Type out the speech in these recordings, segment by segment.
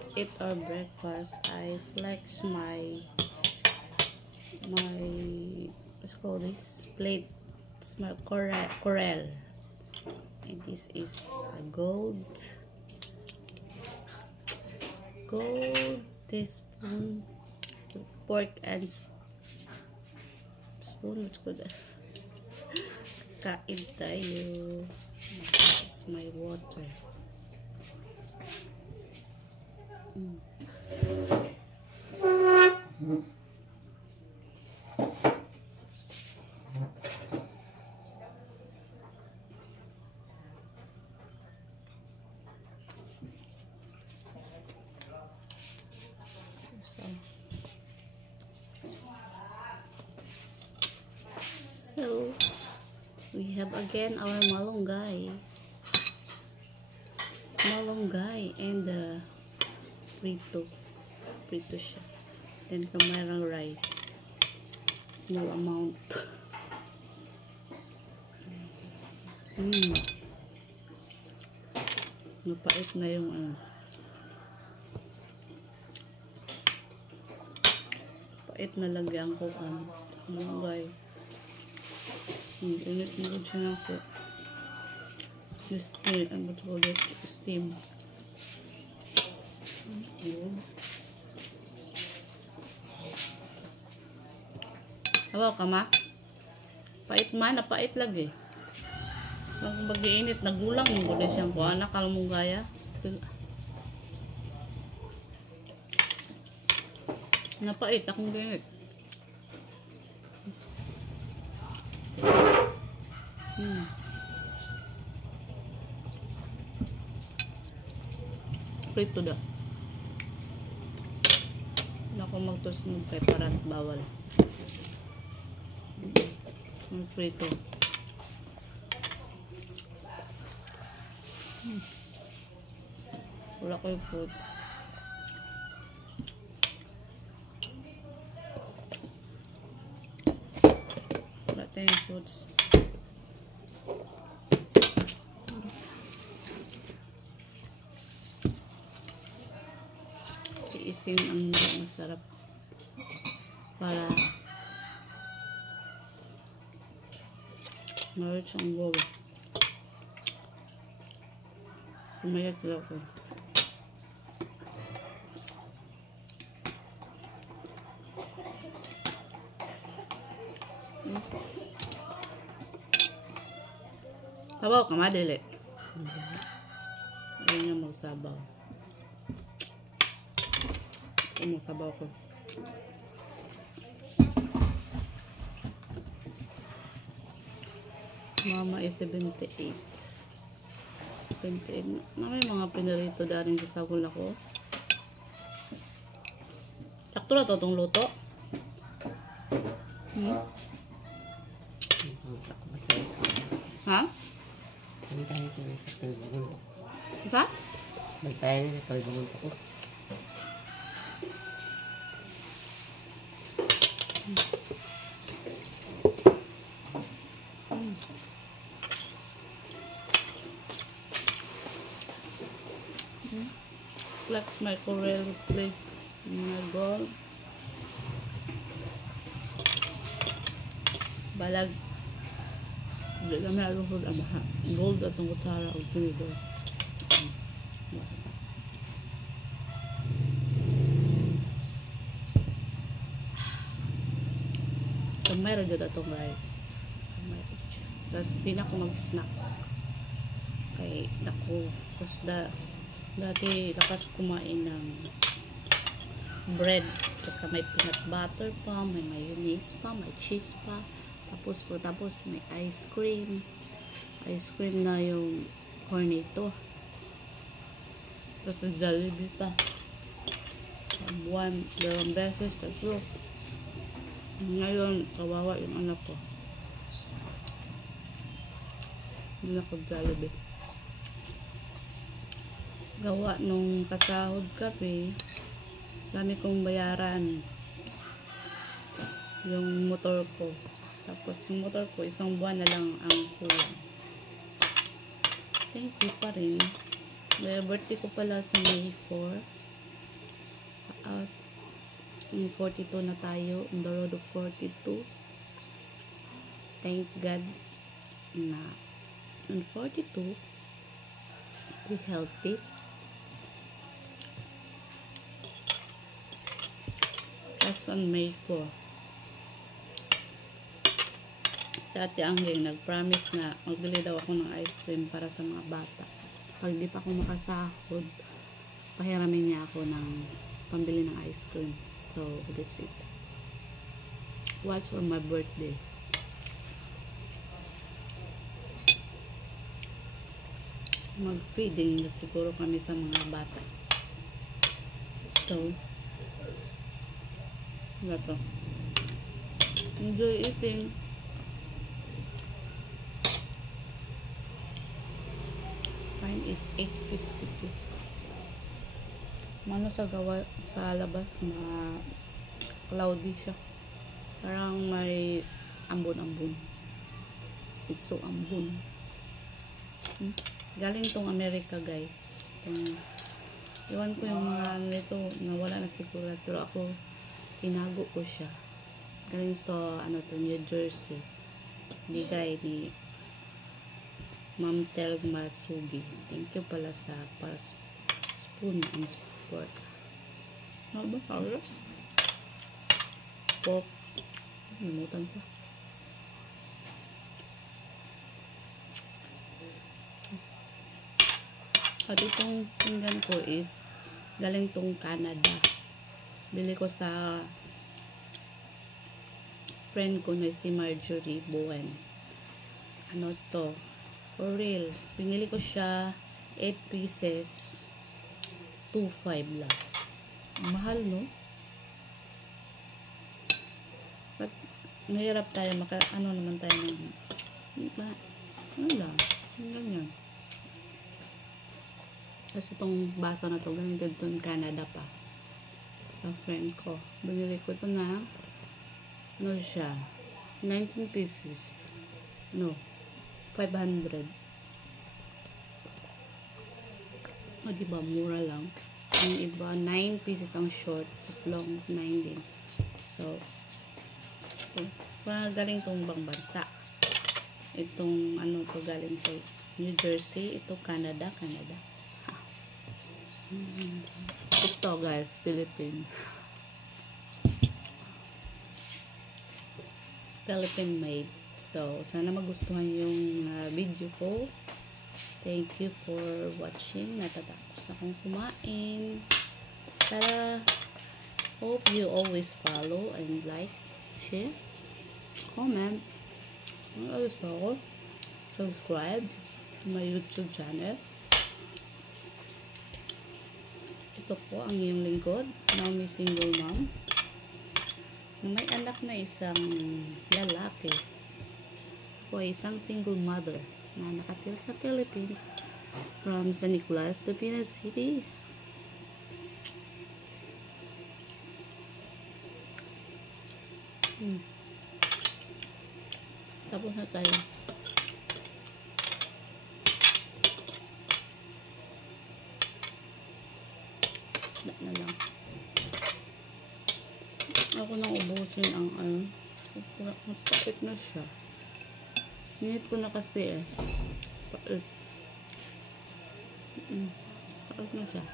let's eat our breakfast. I flex my let's call this plate. It's my corel. And this is a gold teaspoon pork and spoon. Let's go there. Kain tayo. This is my water. So we have again our malunggay and the prito siya. Then kamerang rice, small amount. Napait na yung ano. Pait na lagyan ko ang malunggay. Init na siya ako. Steam. Hawa ka ma? Pait man, napait lagi. Pag mag-iinit, nagulang yung kulit siyang kuha na kalmunggaya. Napait akong ginit. Prito da. Wala ko magtusnog kay parang bawal. Prito. Wala ko yung fruits. Wala tayong fruits. Iisin ang masarap para meron siyang gold. Pumayag lang ako. Sabaw ka madali. Ayaw niya magsabaw. Sabaw ko. Mama is 78. 28. May mga pinarito daring sa sagol ako. Sakto na to itong luto. Ha? Isa? Nagtayo na sa kalibungan ko. Flex my corel plate na gold. Balag. Hindi kami alungkod amaha. Gold at ang utara o pinidor. Mayroon dito itong rice. Tapos di na ako mag-snack. Kaya naku. Tapos dati lakas kumain ng bread. Saka may peanut butter pa, may mayonnaise pa, may cheese pa. Tapos may ice cream. Ice cream na yung cornetto. Tapos Jollibee pa. Dalawang beses. Tatlo. Ngayon, kawawa yung anak ko. Hindi na ko Jollibee. Gawa nung kasahod kami, dami kong bayaran yung motor ko. Tapos yung motor ko, isang buwan na lang ang kulang. Thank you pa rin. Dahil birthday ko pala sa May 4. out. 42 na tayo. On the road of 42. Thank God na on 42 we healthy. That's on May 4. Si Ate Angling nag-promise na magbili daw ako ng ice cream para sa mga bata. Pag di pa ako makasahod, pahiramin niya ako ng pambili ng ice cream. So, that's it. Watch on my birthday. Mag-feeding na siguro kami sa mga bata. So, diba to? Enjoy eating. Time is 8:52. Mano sa gawa sa labas na cloudy siya. Parang may ambon-ambon. It's so ambon. Galing tong Amerika, guys. Iwan ko yung mga nito, nawala na siguro. Pero ako, tinago ko siya. Galing sa, New Jersey. Bigay ni Ma'am Telma Sugi. Thank you pala sa spoon and sport. Ano ba? Pork. Namutan pa. At itong pinggan ko is galing tong Canada. Bili ko sa friend ko na si Marjorie Bowen. Ano to? For real. Pinili ko siya 8 pieces. 2.5 lang. Mahal, no? But nahirap tayo naman tayo ng ano lang. Ganyan. Kasi itong baso na to, ganun dito in Canada pa. Sa friend ko. Binili ko ito na, ano siya, 19 pieces. No, 500. O, diba, mura lang. Ang iba, 9 pieces ang short, just long, 9 din. So, ito, parang galing itong ibang bansa. Itong, to galing sa New Jersey, ito Canada. Ito guys, Philippine made. So, sana magustuhan yung video ko. Thank you for watching. Natatapos na akong kumain. Tara, hope you always follow and like, share, comment, and also subscribe to my YouTube channel. Ito po ang iyong lingkod, Naomi Single Mom, na may anak na isang lalaki o isang single mother na nakatira sa Philippines from San Nicolas to Pinas City. Tapos na tayo. Na lang. Ako nang ubusin ang mapait na siya. Ninit ko na kasi pait. Pait na siya.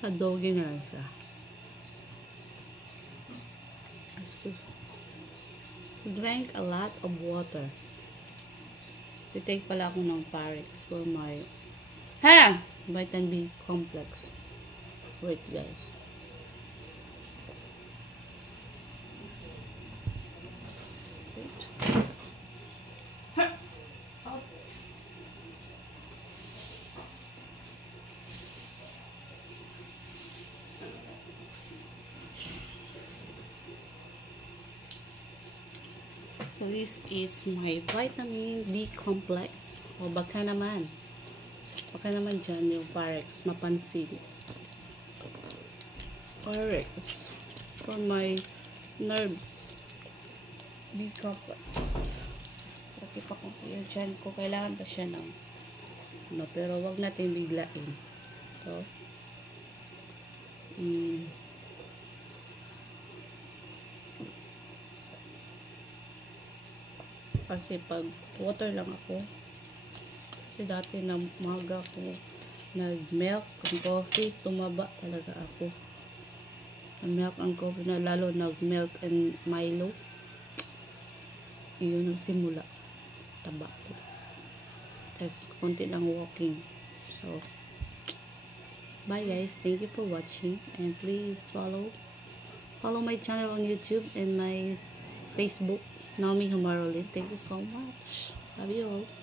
Kadogi na lang siya. Drank a lot of water. Take pala ako ng Parex for my vitamin B complex. Wait guys. So this is my vitamin B complex. O baka naman dyan yung Parex mapansin. Parex for my nerves. B complex. pati pa kung yung tiyan ko, kailangan pa siya ng ano, pero wag natin biglain. So, kasi pag water lang ako, kasi dati na maga ako nag-milk ang coffee, tumaba talaga ako. Nag-milk ang coffee na, lalo nag-milk and Milo, iyon ang simula, taba ko. Tapos konti lang walking. So, bye guys, thank you for watching, and please follow my channel on YouTube and my Facebook, Naomi Humarolin. Thank you so much. Love you all.